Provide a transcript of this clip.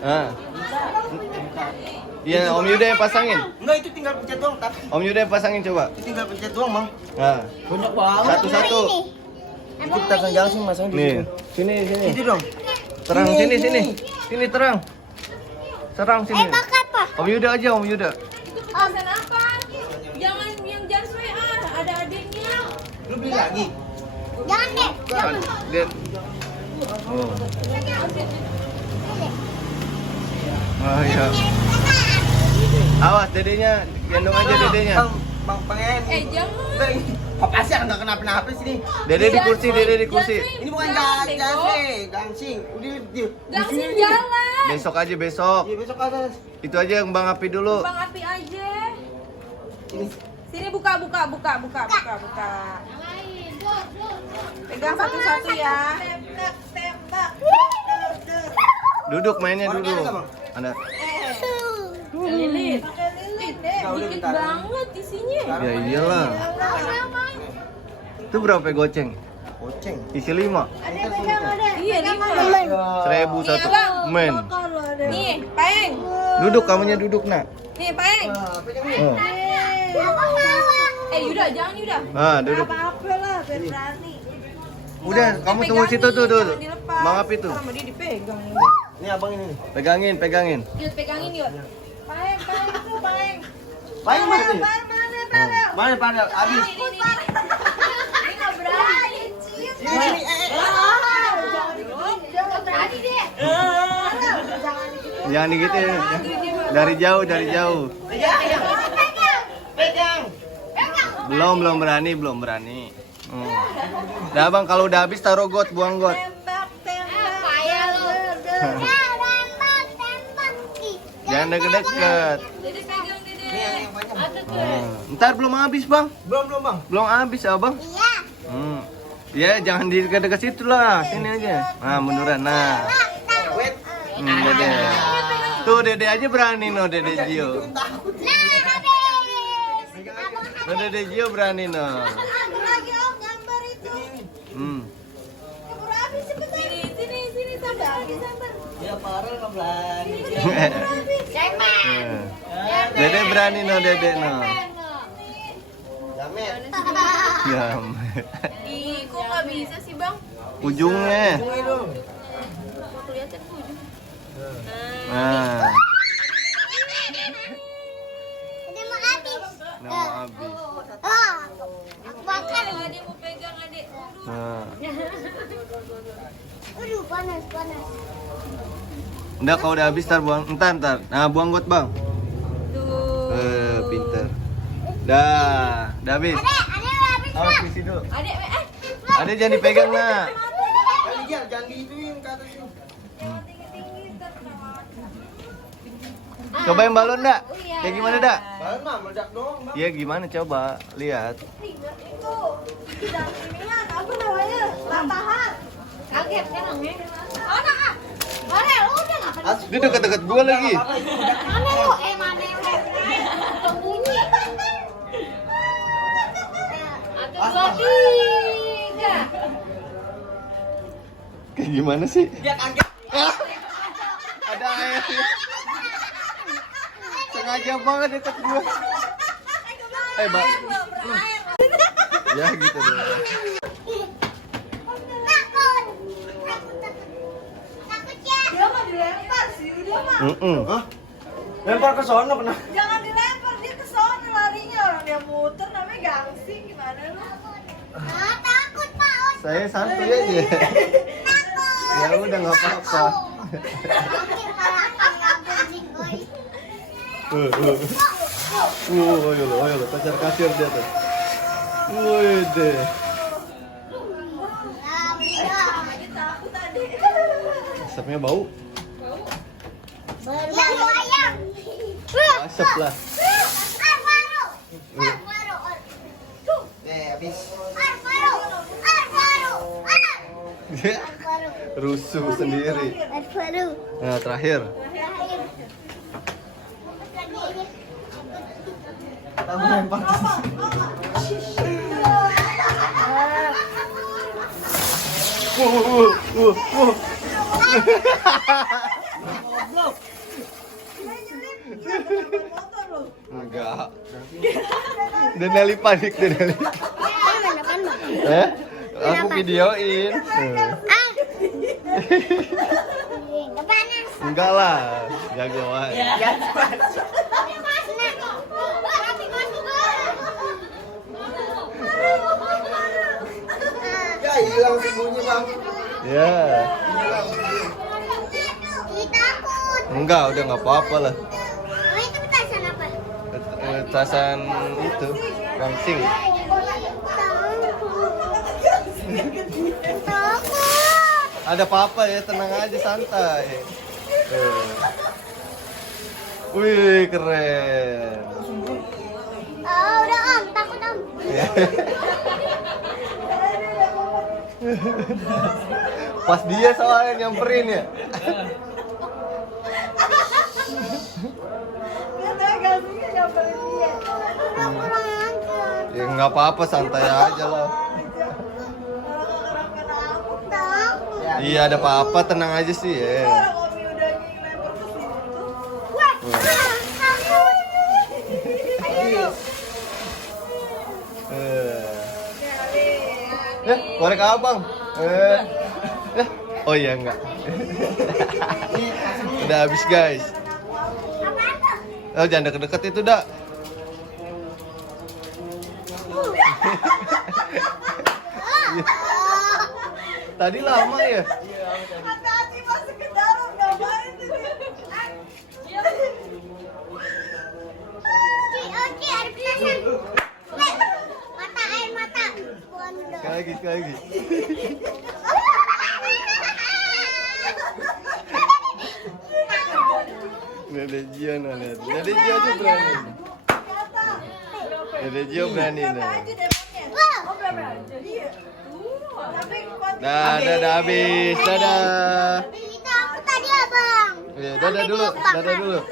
Ah. Iya, Om Yuda yang pasangin. Enggak, itu tinggal pencet doang, tapi Om Yuda yang pasangin coba. itu tinggal pencet doang, Bang. Nah, Banyak banget. satu-satu. Itu kita akan jalan sih masang di Nih, situ. sini. Itu dong. Terang sini. Sini terang. Serang sini. Pakai apa? Om Yuda aja, Om Yuda. Pesan apa? Jangan yang just ada adiknya. Lu beli lagi. Jangan deh. Lihat. Oh. Oh iya. Awas dedenya, gendong aja dedenya. Bang pengen. Jangan. Apa sih enggak kenapa-napa sini? Dede di kursi. Ini bukan Jangan, gangsing. Udah di Gangsing jalan. Besok aja besok. Iya, besok atas. Itu aja yang Bang Api dulu. Bang Api aja. Ini. Sini buka. Pegang satu-satu ya. Duduk mainnya dulu. Ada. Lilit. Nah, udah Dikit bentar. banget isinya. Ya iyalah. Itu berapa goceng? Goceng. Isi 5. Iya, 5. 1.000 satu. Men. Nih, Paeng. Duduk, kamunya duduk nak. Nih, Paeng. Pegang nih. Oh. Yuda, jangan Yuda. Ah, duduk. Apa lah, biar berani. Udah, kamu tunggu situ tuh. Bang Api tuh. Sama dia dipegang. Ini abang ini nih. Pegangin. Yud, pegangin Yud. Paeng itu, Paeng. Paling mana sih? Mana? Mana pada habis. Ini nggak berani. Ini. Jangan berani deh. Jangan digituin. Dari jauh. Pegang. Belum berani. Dah Bang, kalau udah habis taruh got, buang got. Jangan deket-deket. Dede pegang Dede. Ini yang banyak. Ntar belum habis Bang. Belum, Bang. Belum habis Abang. Iya. Ya jangan di dekat-dekat situ lah. Sini aja. Nah, munduran. Nah. Wait. Dede. Tuh Dede aja berani no, Dede Gio. No, Dede Gio berani no. Lagi Om gambar itu. Keburu habis sini sabar. Ya parah enggak berani. Dede berani no, Dede no. Jamet. Ya. Ih, kok nggak bisa sih Bang? Ujungnya. Tunggu dong. Kelihatan tuh ujung. Nah. Udah mau habis. No, habis. Aku bakar. Adik mau pegang adik. Nah. Aduh, panas. Udah kalau udah habis ntar buang. Ntar. Nah, buang got Bang. Tuh. Pinter. Dah habis. Ada habis. Awas isi dulu. Adik, Ada jangan dipegang nak. Jangan diituin ke atas itu. Cobain balon dak. Kayak gimana dak? Balon mah meledak doang, Bang. Iya gimana coba lihat. itu dan inian apa namanya? Latahan. Kaget kan orangnya. Mana ah? Mana udah ngapain? Dia deket-deket gua lagi. Mana lu? Mana lu? Bunyi. Tiga. Kayak gimana sih? Dia kaget. Ada air. Sengaja banget deket gua. Mbak. Ya gitu dong. Dia mah dilempar sih, dia mah. Hah? Lempar ke sono kena. Jangan dilempar, dia ke sana larinya. Orang dia muter namanya gangsing gimana lu? Takut, Pak. Saya santuy aja. Ya udah nggak apa-apa. Ayo, pacar kasir dia tuh. Wih deh. Takut tadi. Asapnya bau. Berbau ayam. Asap lah. Habis. Rusuh sendiri. Nah terakhir. Tahu lempar. Enggak. Denali panik, Denali. Aku videoin. Panas. Enggak lah, jagoan. Ya hilang sembunyi bang. Ya. Takut. Enggak, udah nggak apa-apa lah. Oh, itu petasan apa? Tasan itu, langsing. Takut. Ada apa-apa ya, tenang aja, santai. Wih, keren. Oh, udah om, takut om. Pas dia soalnya nyamperin ya. Ya nggak apa-apa, santai aja lah. Takut. Iya, ada apa-apa, tenang aja sih ya. Wah, takut. Ayo. Ya, korek abang. Oh iya enggak. Udah habis guys. Oh, jangan deket-deket itu dak. Tadi lama ya. Hati-hati masuk ke dalam, ngapain tuh dia? Oke, ada petasan. Mata, air mata. Bondo. Sekali lagi. Dede Gio nih. Dede Gio aja berani. Dede Gio berani nih. Oh, berapa aja? Iya. Tapi Dadah habis. Dadah. Itu aku tadi abang. Ya, dadah dulu.